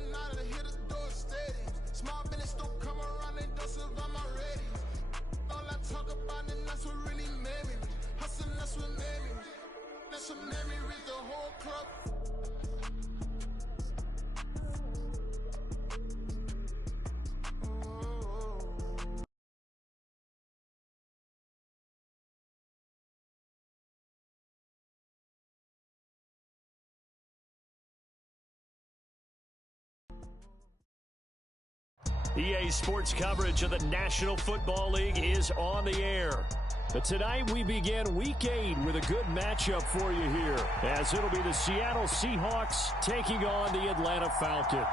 Coming out of the hit the door steady. Small business don't come around, they don't survive my ready. All I talk about and that's what really made me. Hustling, that's what made me. That's what made me read the whole club. EA Sports coverage of the National Football League is on the air. But tonight we begin Week 8 with a good matchup for you here, as it'll be the Seattle Seahawks taking on the Atlanta Falcons.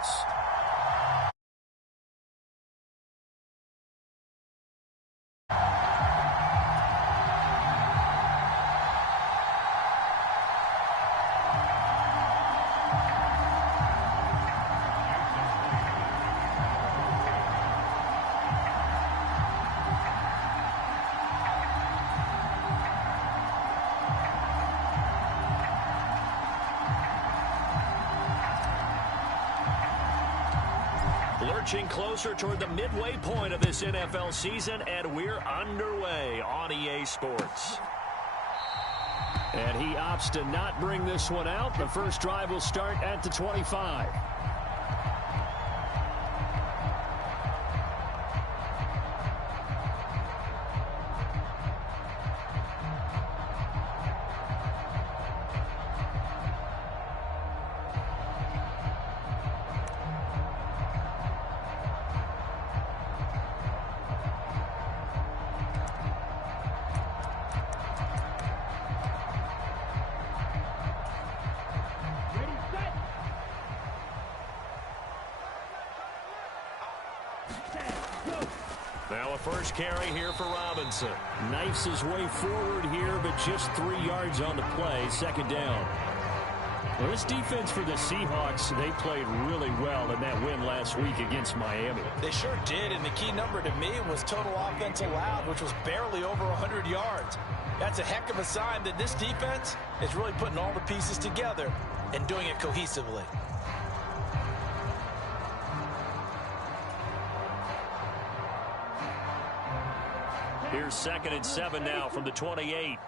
Lurching closer toward the midway point of this NFL season, and we're underway on EA Sports. And he opts to not bring this one out. The first drive will start at the 25. Now a first carry here for Robinson. Knifes his way forward here, but just 3 yards on the play. Second down. Well, this defense for the Seahawks, they played really well in that win last week against Miami. They sure did, and the key number to me was total offense allowed, which was barely over 100 yards. That's a heck of a sign that this defense is really putting all the pieces together and doing it cohesively. Here's 2nd and 7 now from the 28.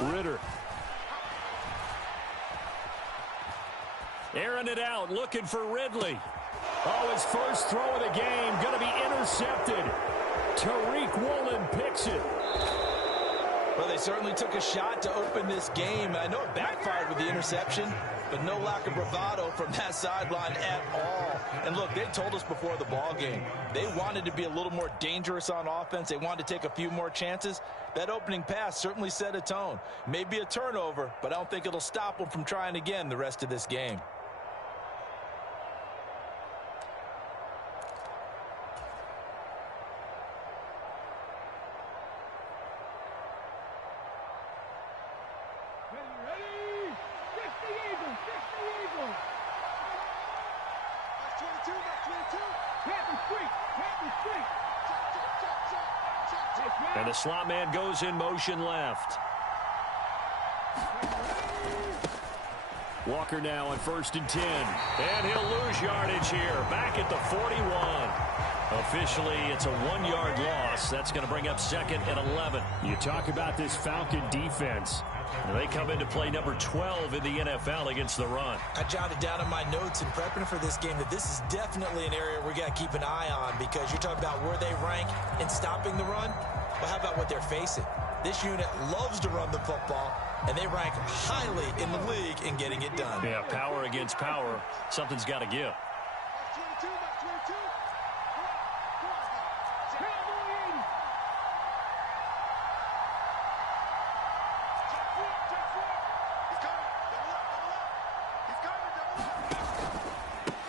Ritter. Airing it out, looking for Ridley. Oh, his first throw of the game, going to be intercepted. Tariq Woolen picks it. Well, they certainly took a shot to open this game. I know it backfired with the interception, but no lack of bravado from that sideline at all. And look, they told us before the ball game, they wanted to be a little more dangerous on offense. They wanted to take a few more chances. That opening pass certainly set a tone. Maybe a turnover, but I don't think it'll stop them from trying again the rest of this game. And the slot man goes in motion left. Walker now on 1st and 10. And he'll lose yardage here. Back at the 41. Officially, it's a 1-yard loss. That's going to bring up 2nd and 11. You talk about this Falcon defense. They come into play number 12 in the NFL against the run. I jotted down in my notes in prepping for this game that this is definitely an area we got to keep an eye on, because you're talking about where they rank in stopping the run. Well, how about what they're facing? This unit loves to run the football, and they rank highly in the league in getting it done. Yeah, power against power. Something's got to give.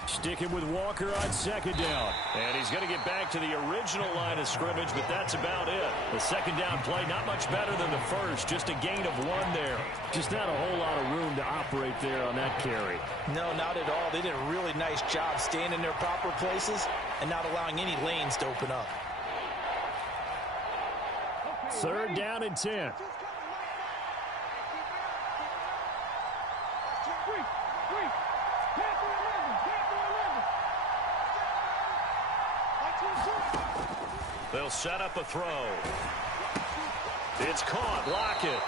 Sticking with Walker on 2nd down. And he's going to get back to the original line of scrimmage, but that's about it. The 2nd down play, not much better than the first. Just a gain of 1 there. Just not a whole lot of room to operate there on that carry. No, not at all. They did a really nice job staying in their proper places and not allowing any lanes to open up. 3rd down and 10. They'll set up a throw. It's caught. Lockett.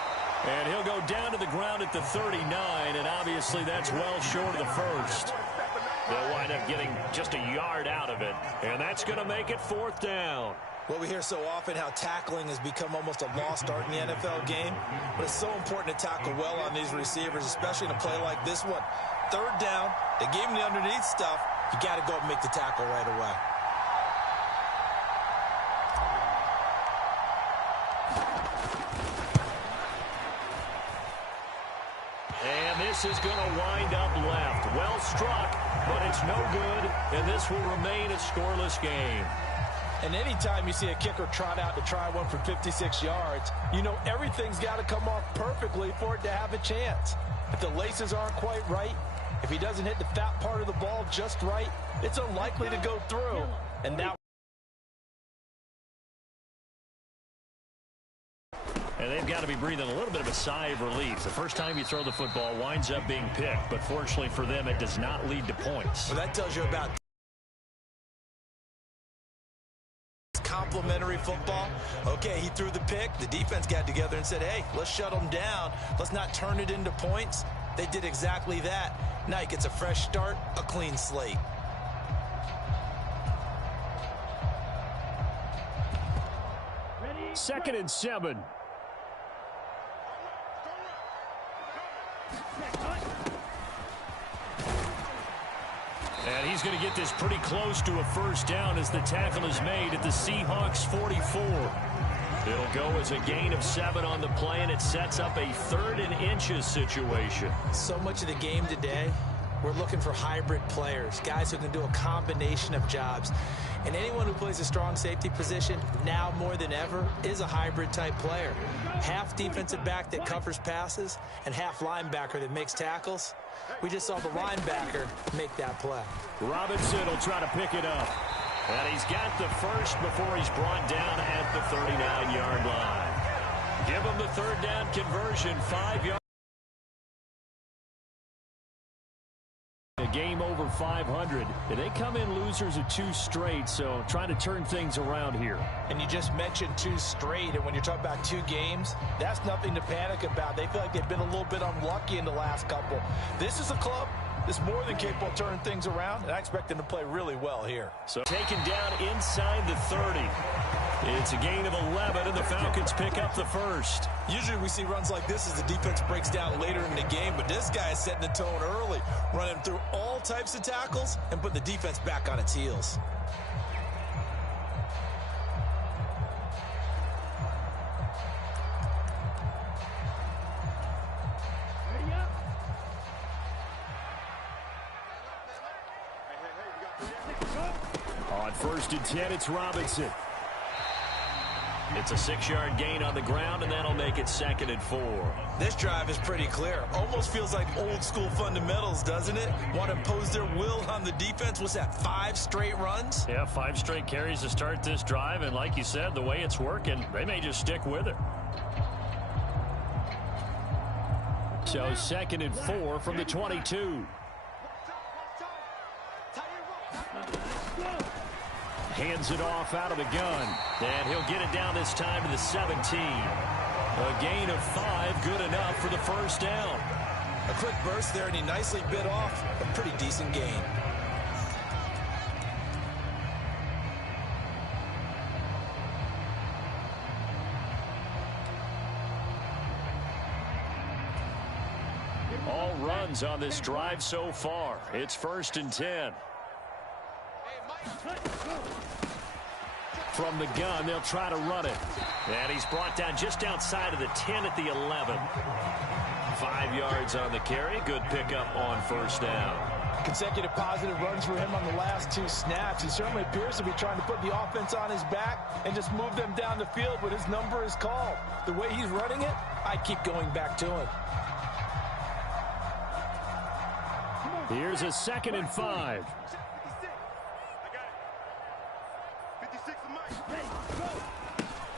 And he'll go down to the ground at the 39, and obviously that's well short of the first. They'll wind up getting just a yard out of it, and that's going to make it 4th down. Well, we hear so often how tackling has become almost a lost art in the NFL game, but it's so important to tackle well on these receivers, especially in a play like this one. 3rd down, they gave him the underneath stuff. You got to go up and make the tackle right away. And this is going to wind up left. Well struck, but it's no good, and this will remain a scoreless game. And anytime you see a kicker trot out to try one from 56 yards, you know everything's got to come off perfectly for it to have a chance. If the laces aren't quite right, if he doesn't hit the fat part of the ball just right, it's unlikely to go through. And that. And they've got to be breathing a little bit of a sigh of relief. The first time you throw the football winds up being picked, but fortunately for them, it does not lead to points. Well, that tells you about complimentary football. Okay, he threw the pick. The defense got together and said, hey, let's shut them down. Let's not turn it into points. They did exactly that. Now he gets a fresh start, a clean slate. Second and 7. And he's going to get this pretty close to a first down as the tackle is made at the Seahawks 44. It'll go as a gain of 7 on the play, and it sets up a 3rd and inches situation. So much of the game today, we're looking for hybrid players, guys who can do a combination of jobs. And anyone who plays a strong safety position, now more than ever, is a hybrid type player. Half defensive back that covers passes and half linebacker that makes tackles. We just saw the linebacker make that play. Robinson will try to pick it up. And he's got the first before he's brought down at the 39-yard line. Give him the 3rd down conversion, 5 yards. A game over 500. They come in losers of 2 straight, so trying to turn things around here. And you just mentioned 2 straight, and when you're talking about 2 games, that's nothing to panic about. They feel like they've been a little bit unlucky in the last couple. This is a club that's more than capable of turning things around, and I expect them to play really well here. So taken down inside the 30. It's a gain of 11, and the Falcons pick up the first. Usually we see runs like this as the defense breaks down later in the game, but this guy is setting the tone early, running through all types of tackles and putting the defense back on its heels. On 1st and 10, it's Robinson. It's a 6-yard gain on the ground, and that'll make it 2nd and 4. This drive is pretty clear. Almost feels like old school fundamentals, doesn't it? Want to impose their will on the defense. What's that, 5 straight runs? Yeah, 5 straight carries to start this drive, and like you said, the way it's working, they may just stick with it. So 2nd and 4 from the 22. Hands it off out of the gun. And he'll get it down this time to the 17. A gain of 5, good enough for the first down. A quick burst there, and he nicely bit off a pretty decent gain. All runs on this drive so far. It's 1st and 10. From the gun, they'll try to run it. And he's brought down just outside of the 10 at the 11. 5 yards on the carry. Good pickup on first down. Consecutive positive runs for him on the last 2 snaps. He certainly appears to be trying to put the offense on his back and just move them down the field when his number is called. The way he's running it, I keep going back to him. Here's a 2nd and 5.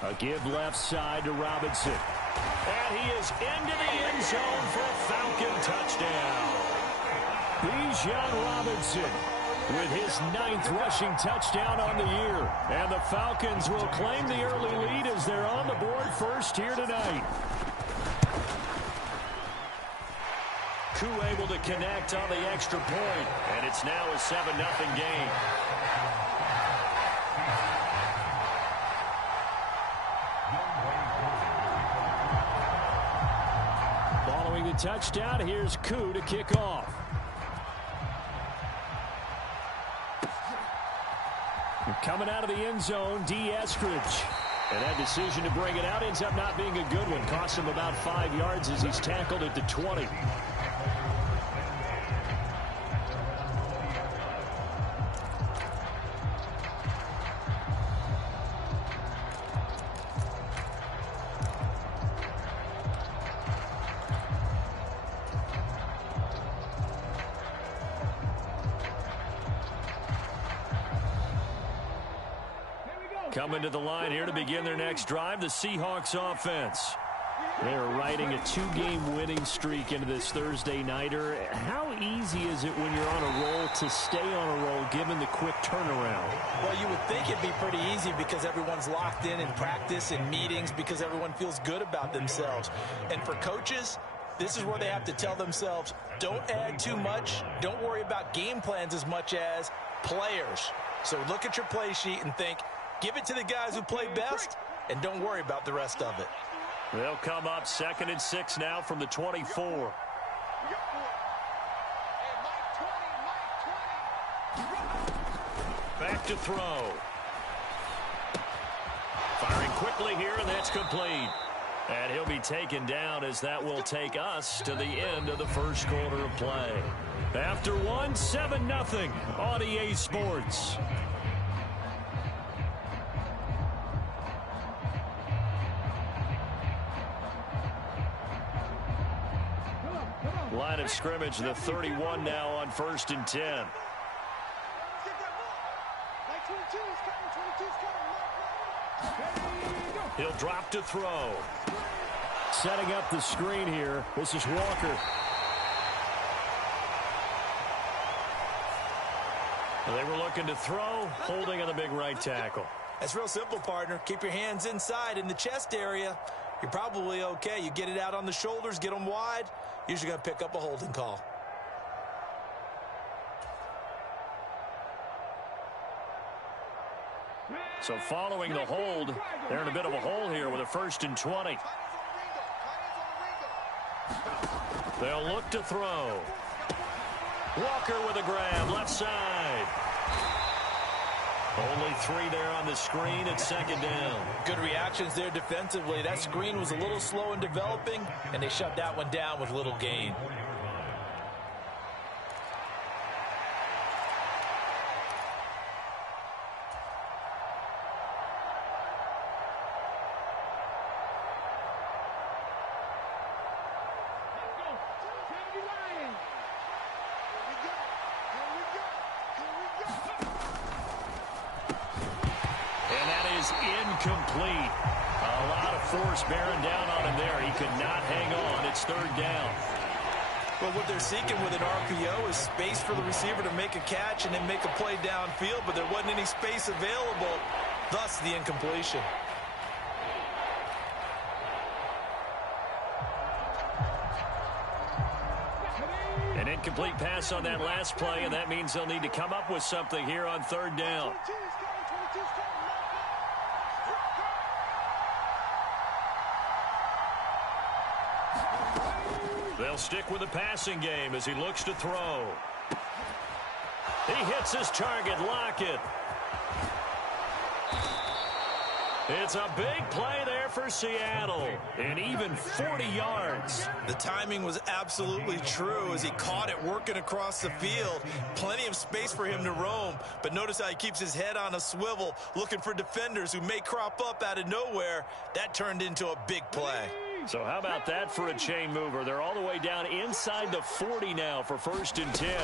A give left side to Robinson. And he is into the end zone for a Falcon touchdown. Bijan Robinson with his 9th rushing touchdown on the year. And the Falcons will claim the early lead as they're on the board first here tonight. Koo able to connect on the extra point, and it's now a 7-0 game. Following the touchdown, here's Koo to kick off. Coming out of the end zone, D. Eskridge. And that decision to bring it out ends up not being a good one. Costs him about 5 yards as he's tackled at the 20. Coming to the line here to begin their next drive, the Seahawks offense. They're riding a 2-game winning streak into this Thursday nighter. How easy is it when you're on a roll to stay on a roll given the quick turnaround? Well, you would think it'd be pretty easy because everyone's locked in practice and meetings because everyone feels good about themselves. And for coaches, this is where they have to tell themselves, don't add too much. Don't worry about game plans as much as players. So look at your play sheet and think, give it to the guys who play best, and don't worry about the rest of it. They'll come up 2nd and 6 now from the 24. Back to throw. Firing quickly here, and that's complete. And he'll be taken down as that will take us to the end of the first quarter of play. After 7-0 on EA Sports. Line of scrimmage, the 31 now on 1st and 10. He'll drop to throw. Setting up the screen here. This is Walker. They were looking to throw, holding on the big right tackle. That's real simple, partner. Keep your hands inside in the chest area. You're probably okay. You get it out on the shoulders, get them wide. Usually going to pick up a holding call. So following the hold, they're in a bit of a hole here with a 1st and 20. They'll look to throw. Walker with a grab, left side. Only 3 there on the screen at 2nd down. Good reactions there defensively. That screen was a little slow in developing, and they shut that one down with little gain. Incomplete. A lot of force bearing down on him there. He could not hang on. It's 3rd down. Well, what they're seeking with an RPO is space for the receiver to make a catch and then make a play downfield, but there wasn't any space available, thus the incompletion. An incomplete pass on that last play, and that means they'll need to come up with something here on 3rd down. They'll stick with the passing game as he looks to throw. He hits his target, Lockett. It's a big play there for Seattle, and even 40 yards. The timing was absolutely true as he caught it working across the field. Plenty of space for him to roam, but notice how he keeps his head on a swivel, looking for defenders who may crop up out of nowhere. That turned into a big play. So how about that for a chain mover? They're all the way down inside the 40 now for 1st and 10.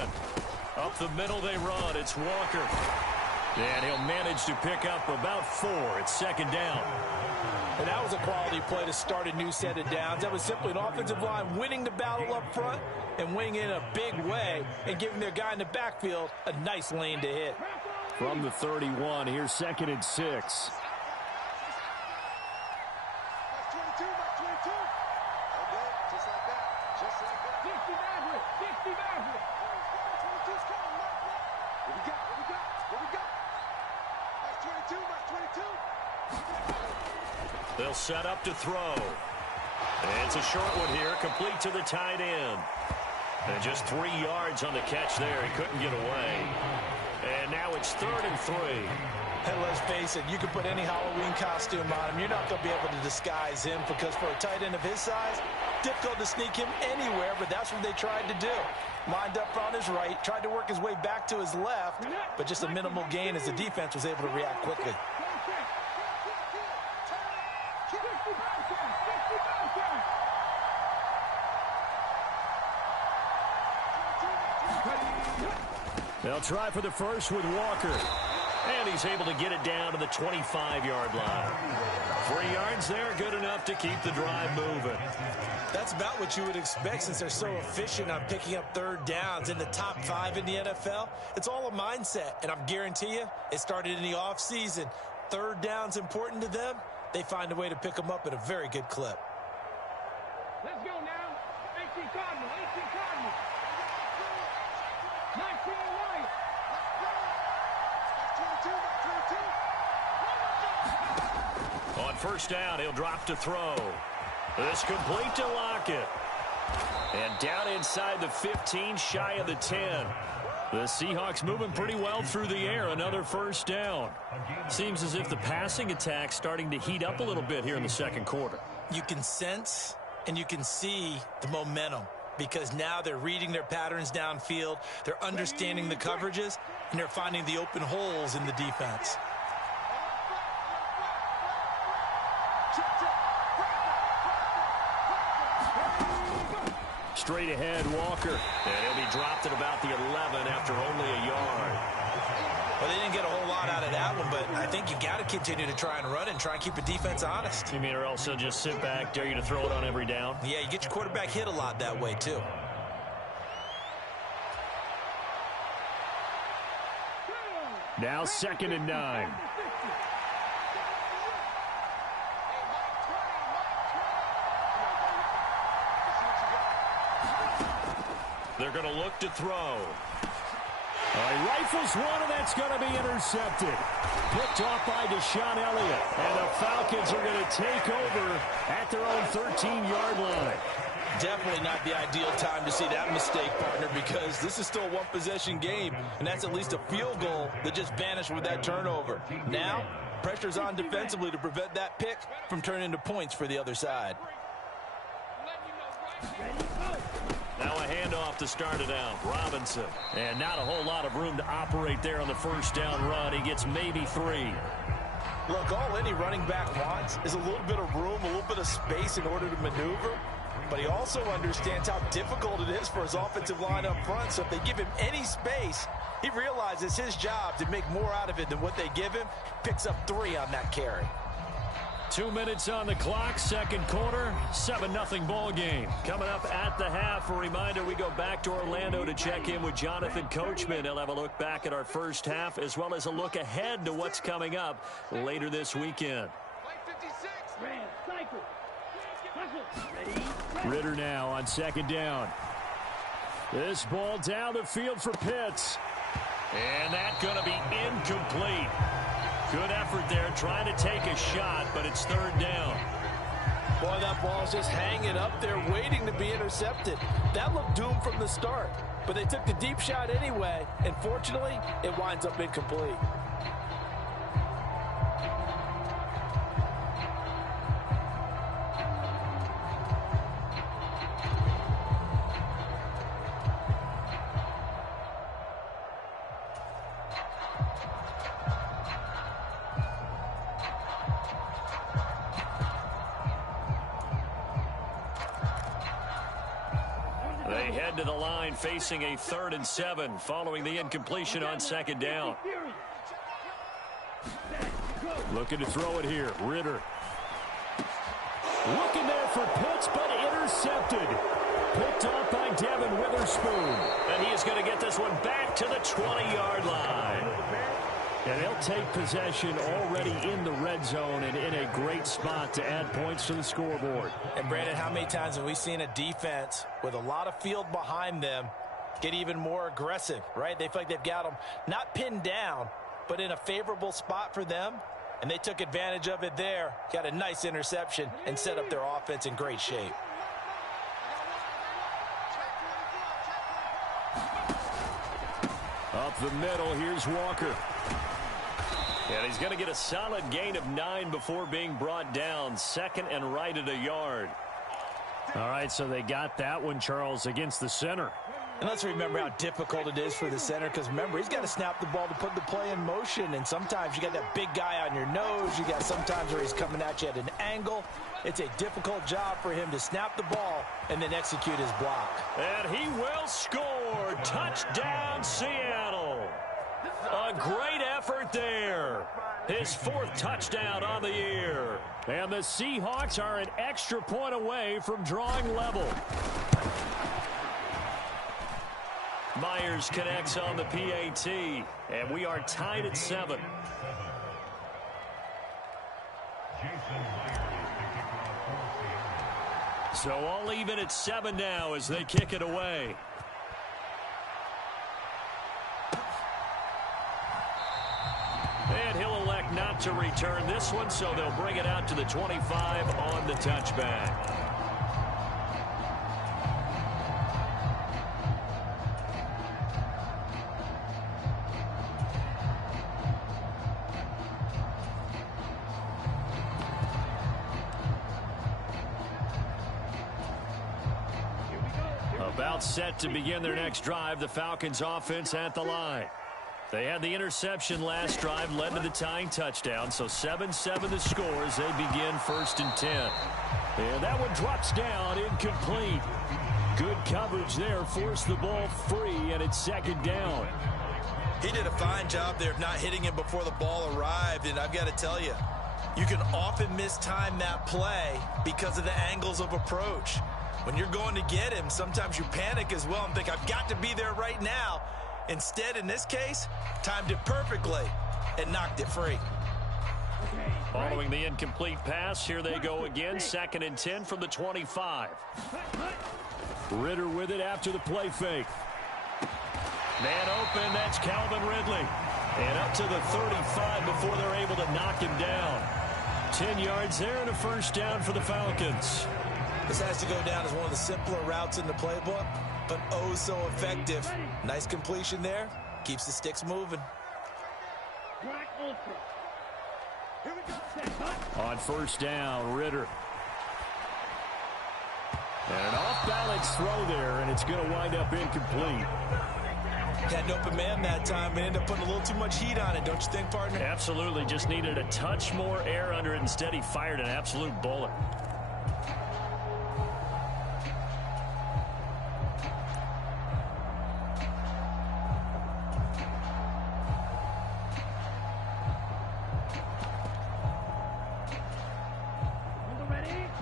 Up the middle they run. It's Walker. And he'll manage to pick up about 4 at 2nd down. And that was a quality play to start a new set of downs. That was simply an offensive line winning the battle up front and winning it in a big way and giving their guy in the backfield a nice lane to hit. From the 31, here's 2nd and 6. They'll set up to throw. And it's a short one here, complete to the tight end. And just 3 yards on the catch there. He couldn't get away. And now it's 3rd and 3. And let's face it, you can put any Halloween costume on him. You're not going to be able to disguise him because for a tight end of his size, difficult to sneak him anywhere, but that's what they tried to do. Lined up on his right, tried to work his way back to his left, but just a minimal gain as the defense was able to react quickly. They'll try for the first with Walker. And he's able to get it down to the 25-yard line. 3 yards there, good enough to keep the drive moving. That's about what you would expect since they're so efficient on picking up 3rd downs in the top 5 in the NFL. It's all a mindset, and I guarantee you it started in the offseason. 3rd down's important to them. They find a way to pick them up at a very good clip. Let's go now. 18 Cardinal, 18 Cardinal. 19 right. On 1st down, he'll drop to throw. This complete to Lockett. And down inside the 15, shy of the 10. The Seahawks moving pretty well through the air. Another 1st down. Seems as if the passing attack's starting to heat up a little bit here in the 2nd quarter. You can sense and you can see the momentum because now they're reading their patterns downfield, they're understanding the coverages, and they're finding the open holes in the defense. Straight ahead, Walker. And he'll be dropped at about the 11 after only a yard. Well, they didn't get a whole lot out of that one, but I think you got to continue to try and run and try and keep the defense honest. You mean or else they'll just sit back, dare you to throw it on every down? Yeah, you get your quarterback hit a lot that way, too. Now 2nd and 9. They're going to look to throw. He rifles one, and that's going to be intercepted. Picked off by Deshaun Elliott. And the Falcons are going to take over at their own 13-yard line. Definitely not the ideal time to see that mistake, partner, because this is still a one-possession game, and that's at least a field goal that just vanished with that turnover. Now, pressure's on defensively to prevent that pick from turning into points for the other side. Now a handoff to start it out. Robinson. And not a whole lot of room to operate there on the 1st down run. He gets maybe 3. Look, all any running back wants is a little bit of room, a little bit of space in order to maneuver. But he also understands how difficult it is for his offensive line up front. So if they give him any space, he realizes his job to make more out of it than what they give him. Picks up 3 on that carry. 2 minutes on the clock, 2nd quarter, 7-0 ball game. Coming up at the half, a reminder, we go back to Orlando to check in with Jonathan Coachman. He'll have a look back at our 1st half as well as a look ahead to what's coming up later this weekend. Ritter now on 2nd down. This ball down the field for Pitts. And that's going to be incomplete. Good effort there, trying to take a shot, but it's 3rd down. Boy, that ball's just hanging up there, waiting to be intercepted. That looked doomed from the start, but they took the deep shot anyway, and fortunately, it winds up incomplete. They head to the line facing a 3rd and 7 following the incompletion on 2nd down. Looking to throw it here. Ritter. Looking there for Pitts, but intercepted. Picked off by Devin Witherspoon. And he is going to get this one back to the 20-yard line. And they'll take possession already in the red zone and in a great spot to add points to the scoreboard. And, Brandon, how many times have we seen a defense with a lot of field behind them get even more aggressive, right? They feel like they've got them not pinned down, but in a favorable spot for them. And they took advantage of it there, got a nice interception, and set up their offense in great shape. Up the middle, here's Walker. And he's going to get a solid gain of 9 before being brought down. Second and right at a yard. All right, so they got that one, Charles, against the center. And let's remember how difficult it is for the center, because remember, he's got to snap the ball to put the play in motion, and sometimes you got that big guy on your nose. You got sometimes where he's coming at you at an angle. It's a difficult job for him to snap the ball and then execute his block. And he will score. Touchdown, Seattle. A great effort there. His 4th touchdown on the year. And the Seahawks are an extra point away from drawing level. Myers connects on the PAT, and we are tied at 7. So all even at 7 now as they kick it away. And he'll elect not to return this one, so they'll bring it out to the 25 on the touchback. About set to begin their next drive, the Falcons offense at the line. They had the interception last drive, led to the tying touchdown, so 7-7 the score as they begin 1st and 10. And that one drops down, incomplete. Good coverage there, forced the ball free, and it's 2nd down. He did a fine job there of not hitting him before the ball arrived, and I've got to tell you, you can often mistime that play because of the angles of approach. When you're going to get him, sometimes you panic as well and think, I've got to be there right now. Instead, in this case, timed it perfectly and knocked it free. Following the incomplete pass, here they go again. 2nd and 10 from the 25. Ritter with it after the play fake. Man open, that's Calvin Ridley. And up to the 35 before they're able to knock him down. 10 yards there and a 1st down for the Falcons. This has to go down as one of the simpler routes in the playbook, but oh so effective. Nice completion there. Keeps the sticks moving. On 1st down, Ritter. And an off-balance throw there, and it's going to wind up incomplete. Had an open man that time, but ended up putting a little too much heat on it, don't you think, partner? Absolutely. Just needed a touch more air under it. Instead, he fired an absolute bullet.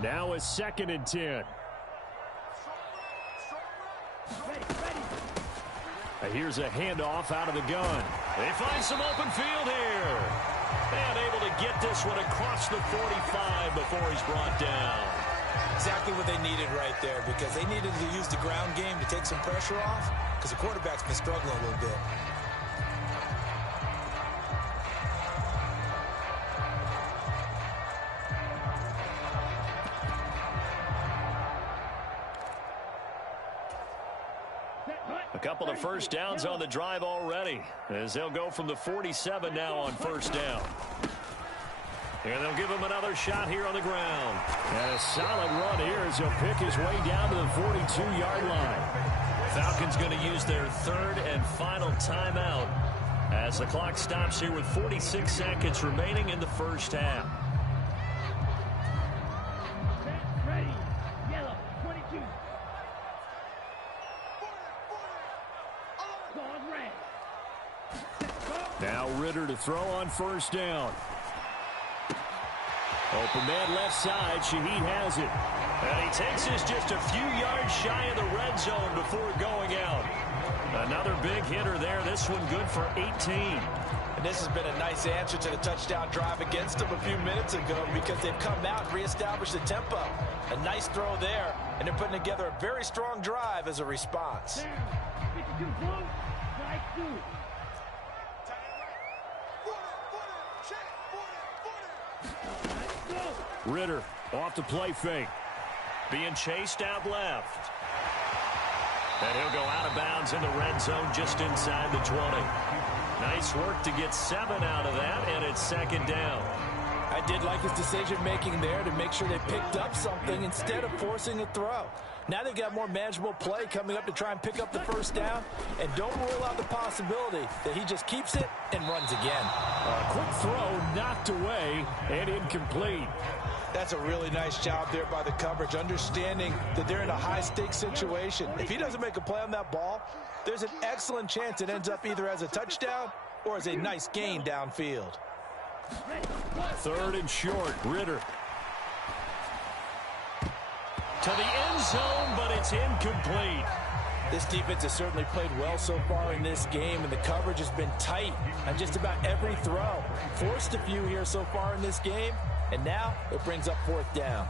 Now a 2nd and 10. Here's a handoff out of the gun. They find some open field here. And able to get this one across the 45 before he's brought down. Exactly what they needed right there, because they needed to use the ground game to take some pressure off, because the quarterback's been struggling a little bit. A couple of 1st downs on the drive already, as they'll go from the 47 now on 1st down. And they'll give him another shot here on the ground. And a solid run here as he'll pick his way down to the 42-yard line. Falcons going to use their 3rd and final timeout as the clock stops here with 46 seconds remaining in the 1st half. Now Ritter to throw on 1st down. Open man left side. Shaheed has it. And he takes this just a few yards shy of the red zone before going out. Another big hitter there. This one good for 18. And this has been a nice answer to the touchdown drive against them a few minutes ago because they've come out and reestablished the tempo. A nice throw there, and they're putting together a very strong drive as a response. Ritter off the play fake. Being chased out left. And he'll go out of bounds in the red zone just inside the 20. Nice work to get 7 out of that, and it's second down. I did like his decision-making there to make sure they picked up something instead of forcing a throw. Now they've got more manageable play coming up to try and pick up the first down, and don't rule out the possibility that he just keeps it and runs again. A quick throw knocked away and incomplete. That's a really nice job there by the coverage, understanding that they're in a high-stakes situation. If he doesn't make a play on that ball, there's an excellent chance it ends up either as a touchdown or as a nice gain downfield. Third and short, Ritter. To the end zone, but it's incomplete. This defense has certainly played well so far in this game, and the coverage has been tight on just about every throw. Forced a few here so far in this game, and now it brings up fourth down.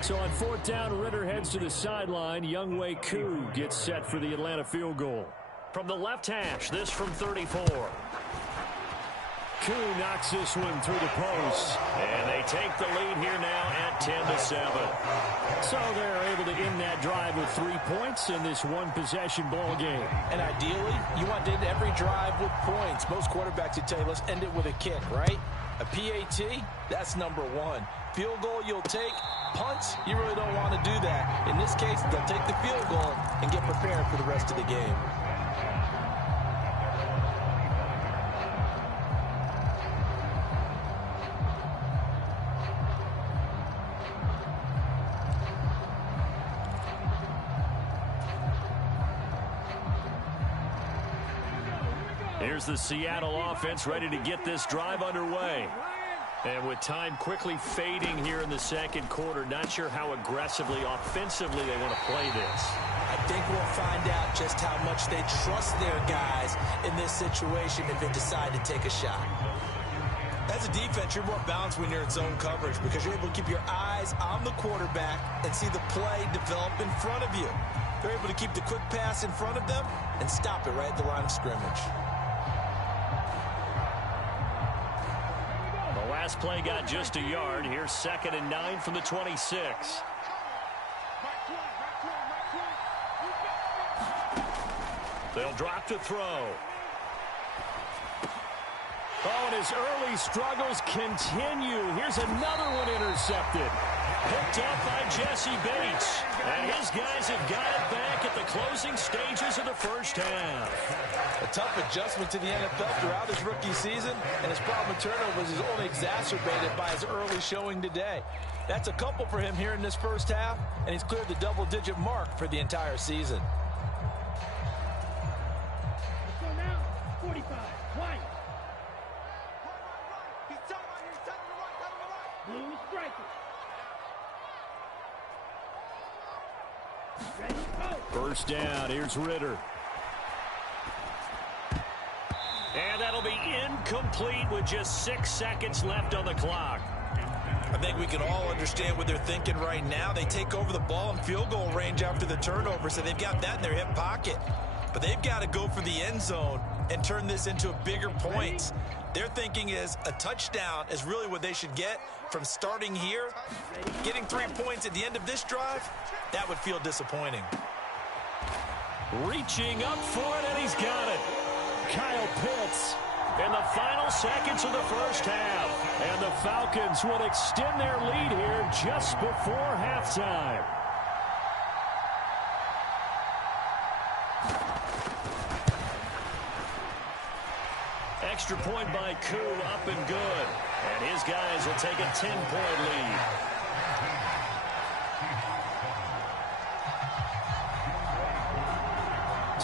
So on fourth down, Ritter heads to the sideline. Younghoe Koo gets set for the Atlanta field goal. From the left hash, this from 34. Koo knocks this one through the post. And they take the lead here now at 10-7. So they're able to end that drive with 3 points in this one-possession ball game. And ideally, you want to end every drive with points. Most quarterbacks would tell you, let's end it with a kick, right? A PAT, that's number one. Field goal you'll take. Punts, you really don't want to do that. In this case, they'll take the field goal and get prepared for the rest of the game. Here's the Seattle offense ready to get this drive underway. And with time quickly fading here in the second quarter, not sure how aggressively, offensively they want to play this. I think we'll find out just how much they trust their guys in this situation if they decide to take a shot. As a defense, you're more balanced when you're in zone coverage because you're able to keep your eyes on the quarterback and see the play develop in front of you. They're able to keep the quick pass in front of them and stop it right at the line of scrimmage. Last play got just a yard. Here's 2nd and 9 from the 26. They'll drop to throw. Oh, and his early struggles continue. Here's another one intercepted. Picked up by Jesse Bates. And his guys have got it back at the closing stages of the first half. A tough adjustment to the NFL throughout his rookie season, and his problem with turnovers is only exacerbated by his early showing today. That's a couple for him here in this first half, and he's cleared the double-digit mark for the entire season. So now, 45, white. Blue striker. Ready, go. First down, here's Ritter. And that'll be incomplete with just 6 seconds left on the clock. I think we can all understand what they're thinking right now. They take over the ball in field goal range after the turnover, so they've got that in their hip pocket. But they've got to go for the end zone and turn this into a bigger points. Their thinking is a touchdown is really what they should get from starting here. Getting 3 points at the end of this drive, that would feel disappointing. Reaching up for it, and he's got it. Kyle Pitts in the final seconds of the first half. And the Falcons will extend their lead here just before halftime. Extra point by Koo, up and good. And his guys will take a 10-point lead.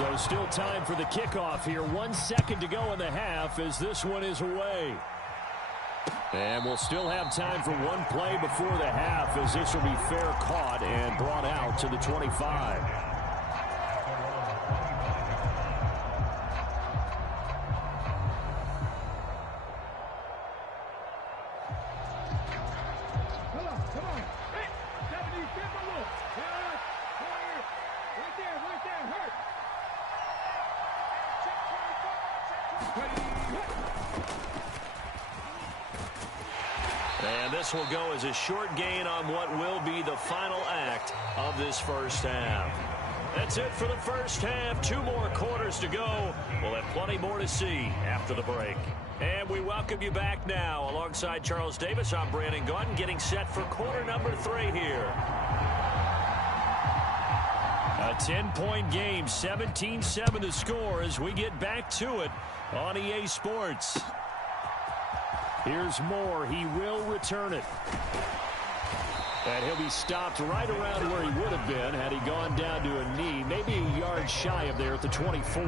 So still time for the kickoff here. 1 second to go in the half as this one is away. And we'll still have time for one play before the half as this will be fair caught and brought out to the 25. And this will go as a short gain on what will be the final act of this first half. That's it for the first half. 2 more quarters to go. We'll have plenty more to see after the break. And we welcome you back now. Alongside Charles Davis, I'm Brandon Gaudin, getting set for quarter number 3 here. A 10-point game, 17-7 the score as we get back to it on EA Sports. Here's Moore. He will return it. And he'll be stopped right around where he would have been had he gone down to a knee, maybe a yard shy of there at the 24.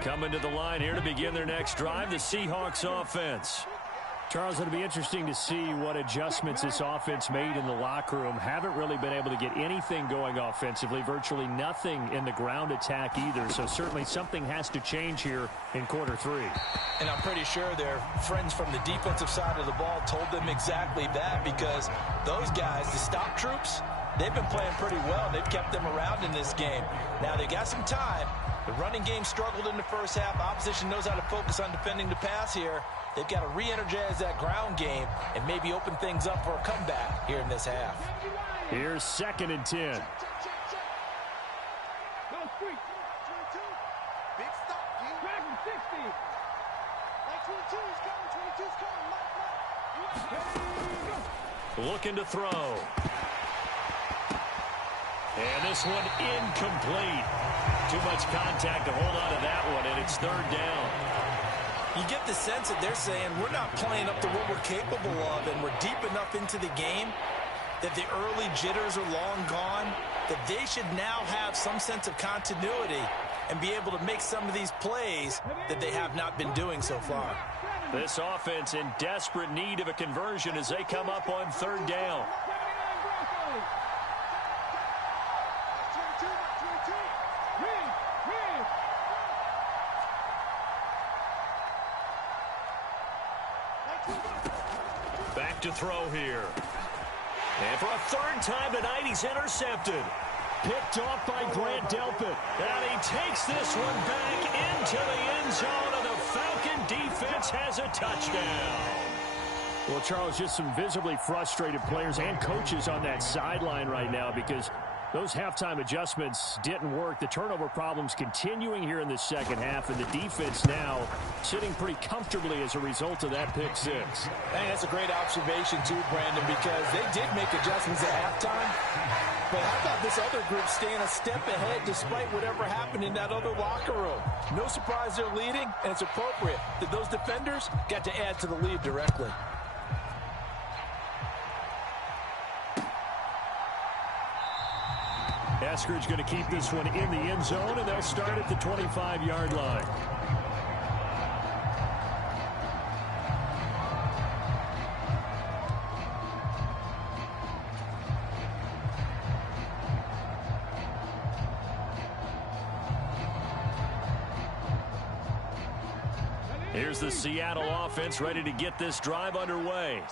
Coming to the line here to begin their next drive, the Seahawks offense. Charles, it'll be interesting to see what adjustments this offense made in the locker room. Haven't really been able to get anything going offensively, virtually nothing in the ground attack either. So certainly something has to change here in quarter 3. And I'm pretty sure their friends from the defensive side of the ball told them exactly that, because those guys, the stop troops, they've been playing pretty well. They've kept them around in this game. Now they got some time. The running game struggled in the first half. Opposition knows how to focus on defending the pass here. They've got to re-energize that ground game and maybe open things up for a comeback here in this half. Here's 2nd and 10. Big stop, G. Dragon 60. Like 22's coming, 22's coming. Looking to throw. And this one incomplete. Too much contact to hold on to that one, and it's 3rd down. You get the sense that they're saying we're not playing up to what we're capable of, and we're deep enough into the game that the early jitters are long gone, that they should now have some sense of continuity and be able to make some of these plays that they have not been doing so far. This offense in desperate need of a conversion as they come up on 3rd down. Back to throw here. And for a 3rd time tonight, he's intercepted. Picked off by Grant Delpit. And he takes this one back into the end zone, and the Falcon defense has a touchdown. Well, Charles, just some visibly frustrated players and coaches on that sideline right now because those halftime adjustments didn't work. The turnover problems continuing here in the second half, and the defense now sitting pretty comfortably as a result of that pick 6. Hey, that's a great observation too, Brandon, because they did make adjustments at halftime. But how about this other group staying a step ahead despite whatever happened in that other locker room? No surprise they're leading, and it's appropriate that those defenders got to add to the lead directly. Eskridge going to keep this one in the end zone, and they'll start at the 25-yard line. Here's the Seattle offense ready to get this drive underway.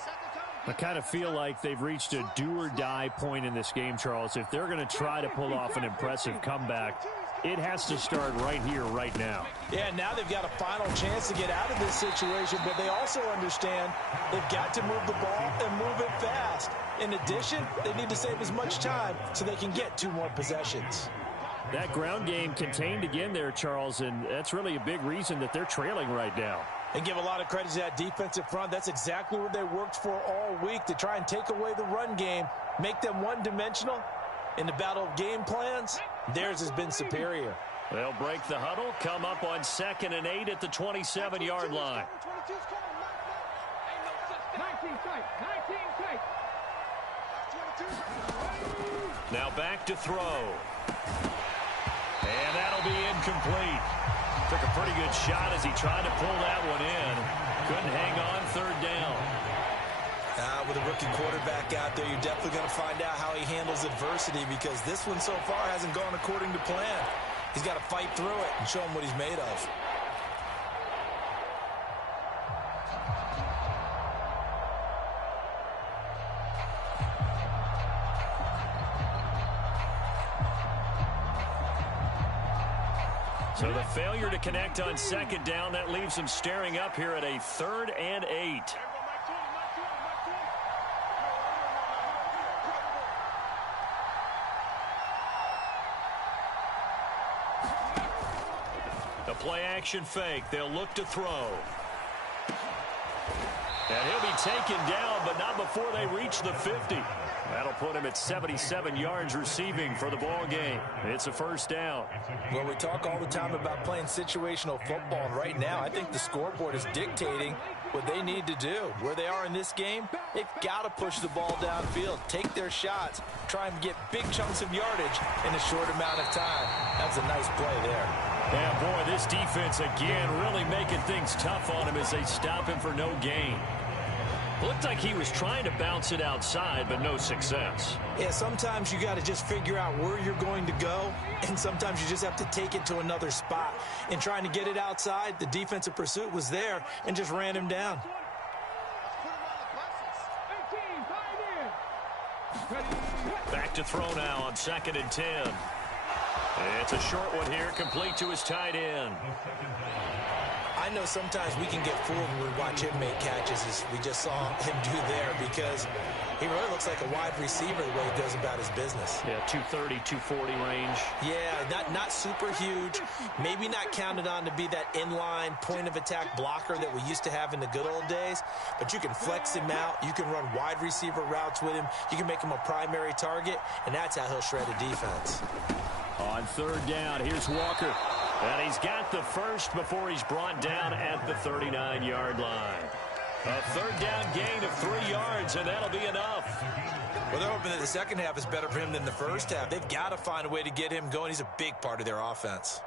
I kind of feel like they've reached a do-or-die point in this game, Charles. If they're going to try to pull off an impressive comeback, it has to start right here, right now. Yeah, now they've got a final chance to get out of this situation, but they also understand they've got to move the ball and move it fast. In addition, they need to save as much time so they can get 2 more possessions. That ground game contained again there, Charles, and that's really a big reason that they're trailing right now. And give a lot of credit to that defensive front. That's exactly what they worked for all week, to try and take away the run game, make them one-dimensional. In the battle of game plans, theirs has been superior. They'll break the huddle, come up on 2nd and 8 at the 27-yard line. 19 tight. 19 tight. Now back to throw. And that'll be incomplete. Took a pretty good shot as he tried to pull that one in. Couldn't hang on, 3rd down. With a rookie quarterback out there, you're definitely going to find out how he handles adversity, because this one so far hasn't gone according to plan. He's got to fight through it and show him what he's made of. So the failure to connect on 2nd down, that leaves him staring up here at a 3rd and 8. The play-action fake. They'll look to throw. And he'll be taken down, but not before they reach the 50. That'll put him at 77 yards receiving for the ball game. It's a 1st down. Well, we talk all the time about playing situational football, and right now I think the scoreboard is dictating what they need to do. Where they are in this game, they've got to push the ball downfield, take their shots, try and get big chunks of yardage in a short amount of time. That's a nice play there. Yeah, boy, this defense again really making things tough on him as they stop him for no gain. Looked like he was trying to bounce it outside, but no success. Yeah, sometimes you got to just figure out where you're going to go, and sometimes you just have to take it to another spot. And trying to get it outside, the defensive pursuit was there and just ran him down. Back to throw now on 2nd and 10. It's a short one here, complete to his tight end. I know sometimes we can get fooled when we watch him make catches, as we just saw him do there, because he really looks like a wide receiver the way he goes about his business. Yeah, 230, 240 range. Yeah, not super huge, maybe not counted on to be that inline point-of-attack blocker that we used to have in the good old days, but you can flex him out, you can run wide receiver routes with him, you can make him a primary target, and that's how he'll shred a defense. On 3rd down, here's Walker. And he's got the first before he's brought down at the 39-yard line. A 3rd down gain of 3 yards, and that'll be enough. Well, they're hoping that the second half is better for him than the first half. They've got to find a way to get him going. He's a big part of their offense.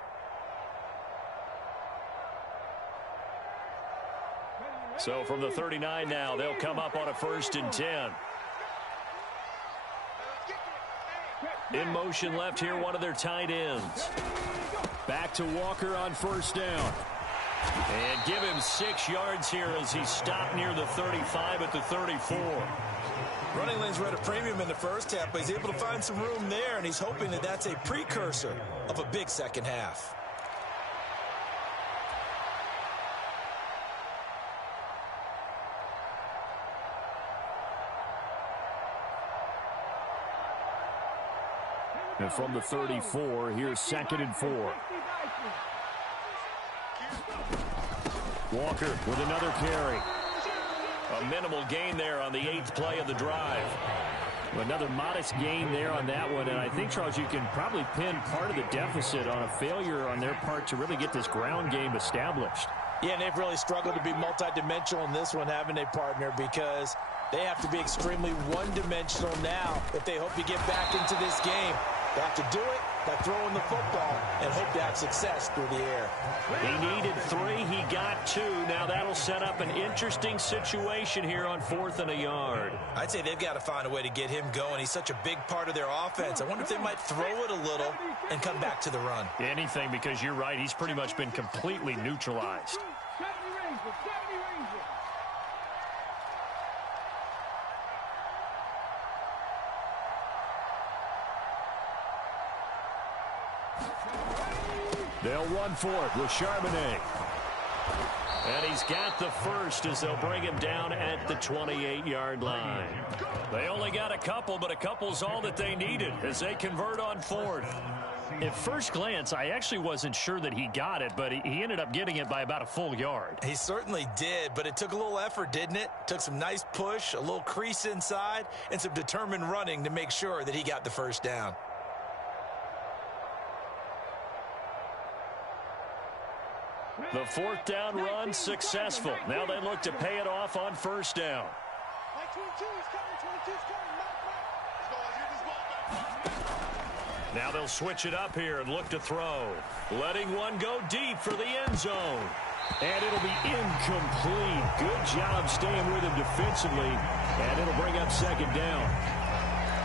So from the 39 now, they'll come up on a 1st and 10. In motion left here, one of their tight ends. Back to Walker on 1st down. And give him 6 yards here as he stopped near the 35 at the 34. Running lanes were at a premium in the first half, but he's able to find some room there, and he's hoping that that's a precursor of a big second half. And from the 34, here's 2nd and 4. Walker with another carry. A minimal gain there on the 8th play of the drive. Another modest gain there on that one, and I think, Charles, you can probably pin part of the deficit on a failure on their part to really get this ground game established. Yeah, and they've really struggled to be multidimensional in this one, haven't they, partner, because they have to be extremely one-dimensional now if they hope to get back into this game. They have to do it by throwing the football and hope to have success through the air. He needed 3. He got 2. Now that'll set up an interesting situation here on 4th and a yard. I'd say they've got to find a way to get him going. He's such a big part of their offense. I wonder if they might throw it a little and come back to the run. Anything, because you're right. He's pretty much been completely neutralized. They'll run for it with Charbonnet. And he's got the first as they'll bring him down at the 28-yard line. They only got a couple, but a couple's all that they needed as they convert on 4th. At first glance, I actually wasn't sure that he got it, but he ended up getting it by about a full yard. He certainly did, but it took a little effort, didn't it? Took some nice push, a little crease inside, and some determined running to make sure that he got the first down. The fourth down run successful. Now they look to pay it off on first down. Now they'll switch it up here and look to throw. Letting one go deep for the end zone. And it'll be incomplete. Good job staying with him defensively. And it'll bring up second down.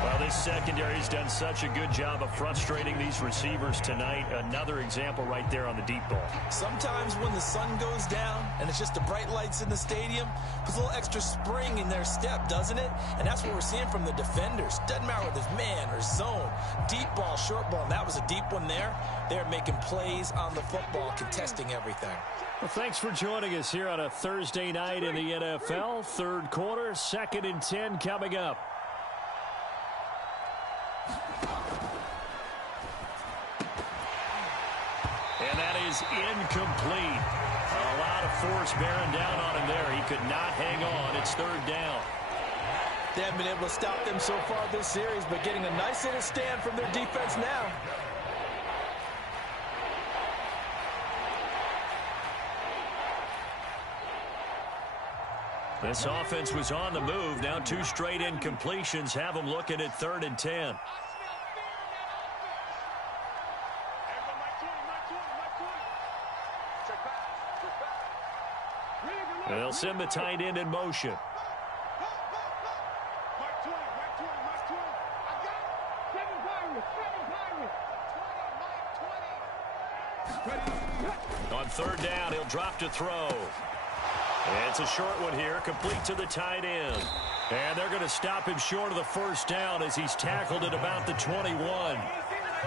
Well, this secondary's done such a good job of frustrating these receivers tonight. Another example right there on the deep ball. Sometimes when the sun goes down and it's just the bright lights in the stadium, puts a little extra spring in their step, doesn't it? And that's what we're seeing from the defenders. Doesn't matter whether it's man or zone, deep ball, short ball, and that was a deep one there. They're making plays on the football, contesting everything. Well, thanks for joining us here on a Thursday night in the NFL. Third quarter, 2nd and 10 coming up. And that is incomplete. A lot of force bearing down on him there. He could not hang on. It's third down. They haven't been able to stop them so far this series, but getting a nice little stand from their defense now. This offense was on the move. Now 2 straight incompletions have them looking at 3rd and 10. They'll send the tight end in motion. On third down, he'll drop to throw. It's a short one here, complete to the tight end. And they're going to stop him short of the first down as he's tackled at about the 21.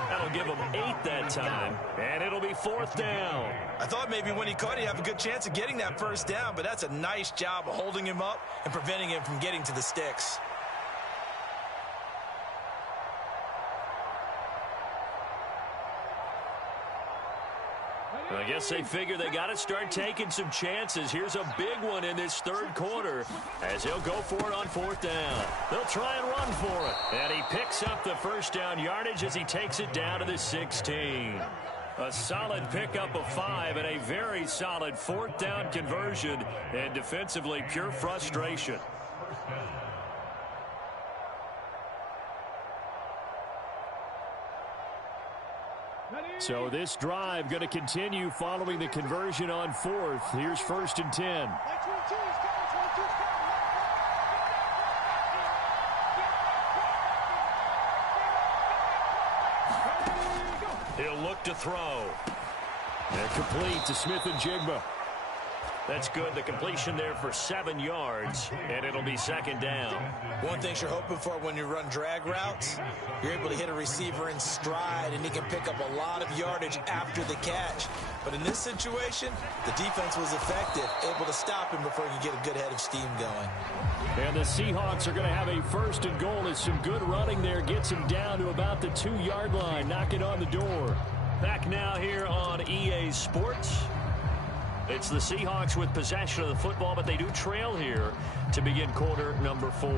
That'll give him 8 that time, and it'll be 4th down. I thought maybe when he caught it, he'd have a good chance of getting that first down, but that's a nice job of holding him up and preventing him from getting to the sticks. I guess they figure they got to start taking some chances. Here's a big one in this third quarter as he'll go for it on 4th down. They'll try and run for it. And he picks up the first down yardage as he takes it down to the 16. A solid pickup of 5 and a very solid 4th down conversion. And defensively, pure frustration. So this drive going to continue following the conversion on 4th. Here's 1st and 10. He'll look to throw. And complete to Smith and Jigba. That's good. The completion there for 7 yards, and it'll be 2nd down. One thing you're hoping for when you run drag routes, you're able to hit a receiver in stride, and he can pick up a lot of yardage after the catch. But in this situation, the defense was effective, able to stop him before he could get a good head of steam going. And the Seahawks are going to have a 1st and goal as some good running there gets him down to about the 2-yard line, knocking on the door. Back now here on EA Sports. It's the Seahawks with possession of the football, but they do trail here to begin quarter number 4.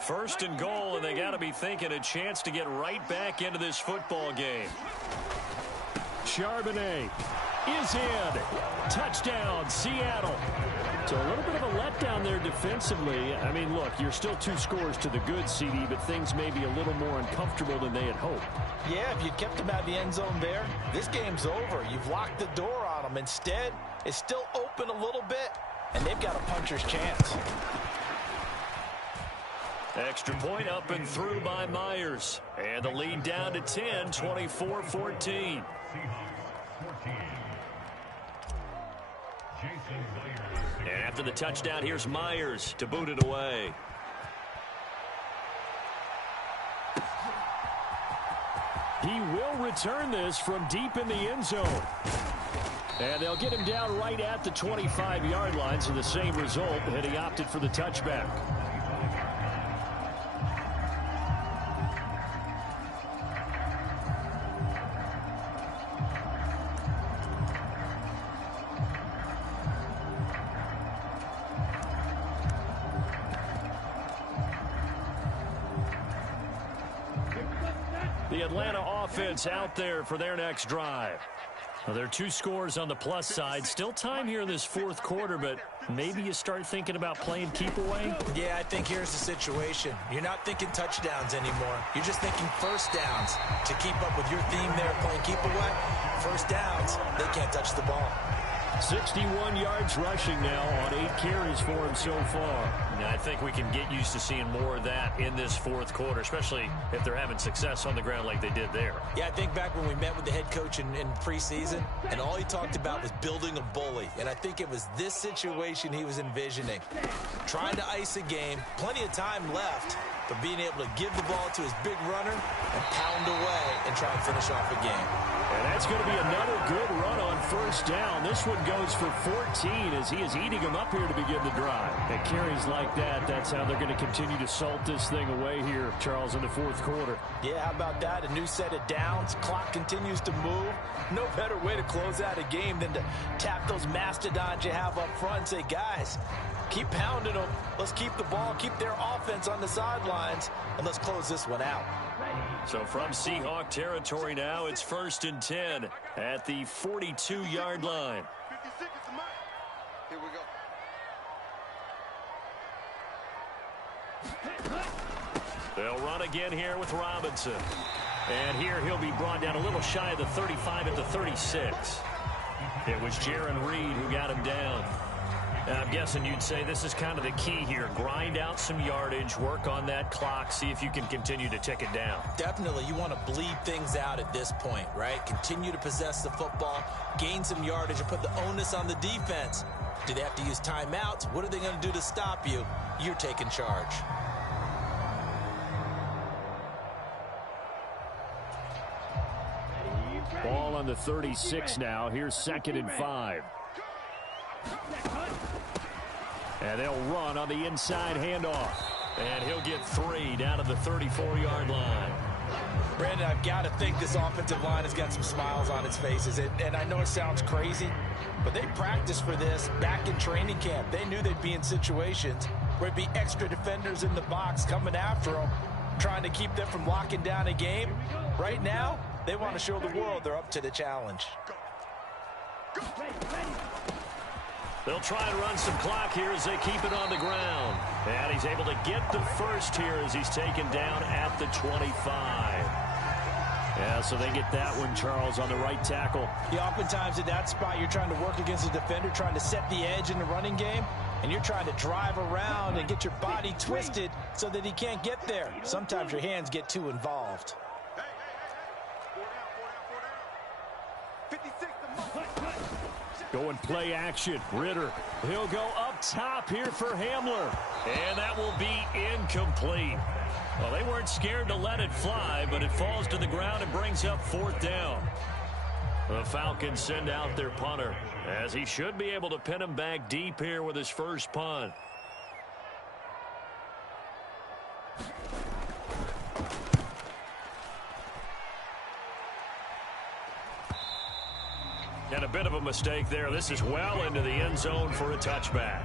First and goal, and they got to be thinking a chance to get right back into this football game. Charbonnet is in. Touchdown, Seattle. So a little bit of a letdown there defensively. I mean, look, you're still 2 scores to the good, CD, but things may be a little more uncomfortable than they had hoped. Yeah, if you'd kept them out of the end zone there, this game's over. You've locked the door on them. Instead, it's still open a little bit, and they've got a puncher's chance. Extra point up and through by Myers. And the lead down to 10, 24-14. And after the touchdown, here's Myers to boot it away. He will return this from deep in the end zone. And they'll get him down right at the 25-yard line, so the same result, and he opted for the touchback. The Atlanta offense out there for their next drive. Well, there are 2 scores on the plus side. Still time here in this fourth quarter, but maybe you start thinking about playing keep away? Yeah, I think here's the situation. You're not thinking touchdowns anymore. You're just thinking first downs. To keep up with your theme there, playing keep away, first downs, they can't touch the ball. 61 yards rushing now on 8 carries for him so far. Now, I think we can get used to seeing more of that in this fourth quarter, especially if they're having success on the ground like they did there. Yeah, I think back when we met with the head coach in preseason, and all he talked about was building a bully. And I think it was this situation he was envisioning. Trying to ice a game, plenty of time left, but being able to give the ball to his big runner and pound away and try and finish off a game. And that's going to be another good run on first down. This one goes for 14 as he is eating them up here to begin the drive. And carries like that, that's how they're going to continue to salt this thing away here, Charles, in the fourth quarter. Yeah, how about that? A new set of downs. Clock continues to move. No better way to close out a game than to tap those mastodons you have up front and say, guys, keep pounding them. Let's keep the ball, keep their offense on the sidelines, and let's close this one out. So from Seahawk territory now, it's 1st and 10 at the 42-yard line. 50 seconds to mark. Here we go. They'll run again here with Robinson. And here he'll be brought down a little shy of the 35 at the 36. It was Jaron Reed who got him down. I'm guessing you'd say this is kind of the key here. Grind out some yardage, work on that clock, see if you can continue to tick it down. Definitely, you want to bleed things out at this point, right? Continue to possess the football, gain some yardage, and put the onus on the defense. Do they have to use timeouts? What are they going to do to stop you? You're taking charge. Ball on the 36 now. Here's 2nd and 5. And they'll run on the inside handoff. And he'll get 3 down to the 34-yard line. Brandon, I've got to think this offensive line has got some smiles on its faces. And I know it sounds crazy, but they practiced for this back in training camp. They knew they'd be in situations where it'd be extra defenders in the box coming after them, trying to keep them from locking down a game. Right now, they want to show the world they're up to the challenge. They'll try and run some clock here as they keep it on the ground. And he's able to get the first here as he's taken down at the 25. Yeah, so they get that one, Charles, on the right tackle. Yeah, oftentimes at that spot, you're trying to work against a defender, trying to set the edge in the running game, and you're trying to drive around and get your body twisted so that he can't get there. Sometimes your hands get too involved. Hey. 4 down. 56 to mark. Going play action. Ritter. He'll go up top here for Hamler. And that will be incomplete. Well, they weren't scared to let it fly, but it falls to the ground and brings up 4th down. The Falcons send out their punter, as he should be able to pin him back deep here with his first punt. And a bit of a mistake there. This is well into the end zone for a touchback.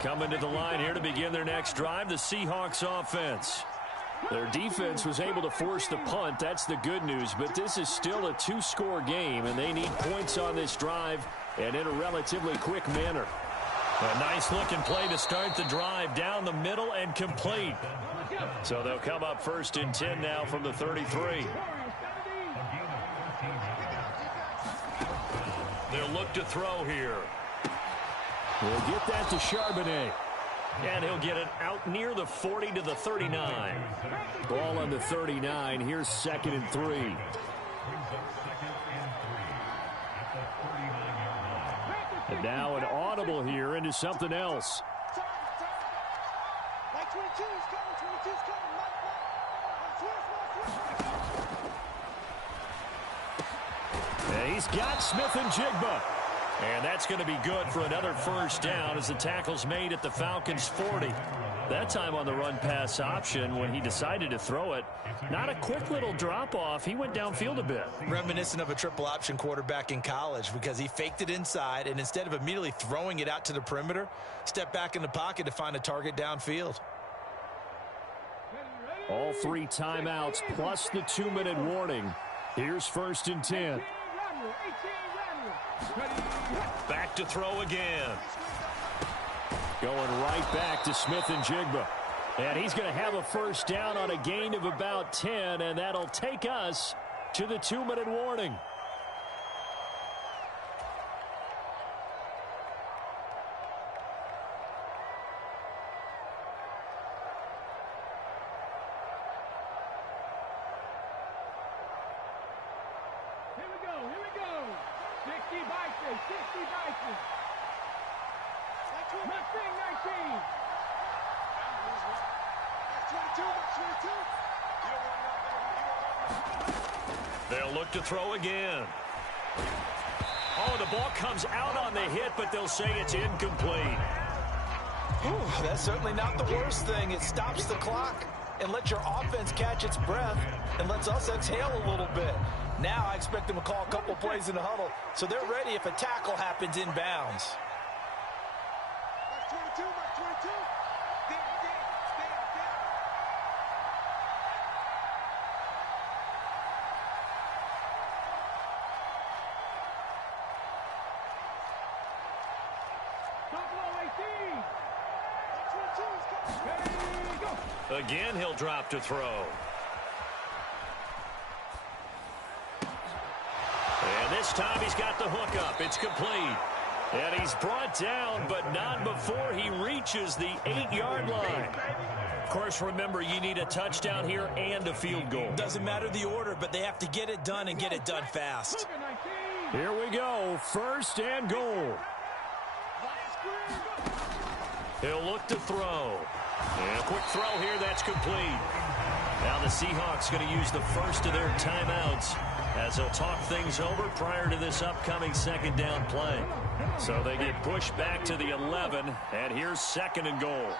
Coming to the line here to begin their next drive, the Seahawks offense. Their defense was able to force the punt. That's the good news, but this is still a 2-score game, and they need points on this drive and in a relatively quick manner. A nice-looking play to start the drive down the middle and complete. So they'll come up 1st and 10 now from the 33. They'll look to throw here. We'll get that to Charbonnet. And he'll get it out near the 40 to the 39. Ball on the 39. Here's 2nd and 3. And now an audible here into something else. And he's got Smith and Jigba. And that's going to be good for another first down as the tackle's made at the Falcons' 40. That time on the run-pass option when he decided to throw it. Not a quick little drop-off. He went downfield a bit. Reminiscent of a triple-option quarterback in college because he faked it inside, and instead of immediately throwing it out to the perimeter, stepped back in the pocket to find a target downfield. All 3 timeouts plus the 2-minute warning. Here's 1st and 10. Back to throw again. Going right back to Smith and Jigba. And he's going to have a first down on a gain of about 10, and that'll take us to the 2-minute warning. Here we go. 60 Bison. Mustang 19. They'll look to throw again. Oh, the ball comes out on the hit, but they'll say it's incomplete. That's certainly not the worst thing. It stops the clock and lets your offense catch its breath and lets us exhale a little bit. Now I expect them to call a couple plays in the huddle, so they're ready if a tackle happens inbounds. Again, he'll drop to throw. And this time he's got the hook up. It's complete. And he's brought down, but not before he reaches the 8-yard line. Of course, remember, you need a touchdown here and a field goal. Doesn't matter the order, but they have to get it done and get it done fast. Here we go. 1st and goal. He'll look to throw. And a quick throw here, that's complete. Now the Seahawks going to use the first of their timeouts as they'll talk things over prior to this upcoming 2nd down play. So they get pushed back to the 11, and here's 2nd and goal.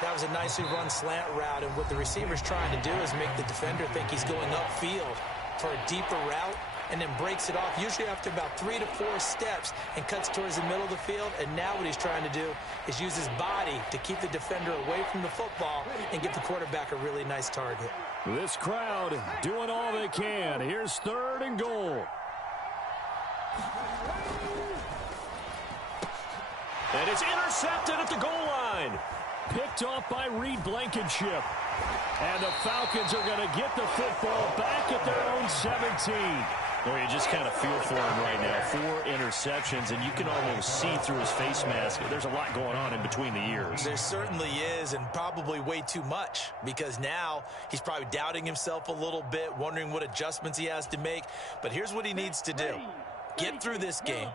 That was a nicely run slant route, and what the receiver's trying to do is make the defender think he's going upfield for a deeper route and then breaks it off, usually after about 3 to 4 steps, and cuts towards the middle of the field. And now what he's trying to do is use his body to keep the defender away from the football and give the quarterback a really nice target. This crowd doing all they can. Here's 3rd and goal. And it's intercepted at the goal line. Picked off by Reed Blankenship. And the Falcons are going to get the football back at their own 17. Well, you just kind of feel for him right now. 4 interceptions, and you can almost see through his face mask. There's a lot going on in between the ears. There certainly is, and probably way too much, because now he's probably doubting himself a little bit, wondering what adjustments he has to make. But here's what he needs to do. Get through this game.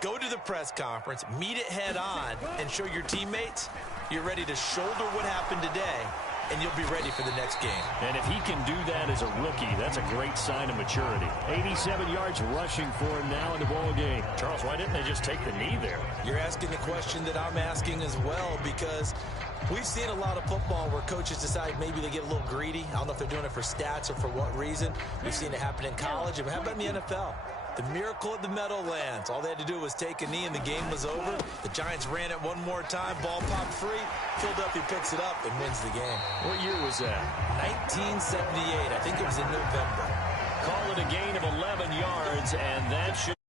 Go to the press conference, meet it head on, and show your teammates you're ready to shoulder what happened today, and you'll be ready for the next game. And if he can do that as a rookie, that's a great sign of maturity. 87 yards rushing for him now in the ball game. Charles, why didn't they just take the knee there? You're asking the question that I'm asking as well, because we've seen a lot of football where coaches decide maybe they get a little greedy. I don't know if they're doing it for stats or for what reason. We've seen it happen in college. And how about in the NFL? The miracle at the Meadowlands. All they had to do was take a knee and the game was over. The Giants ran it one more time. Ball popped free. Philadelphia picks it up and wins the game. What year was that? 1978. I think it was in November. Call it a gain of 11 yards, and that should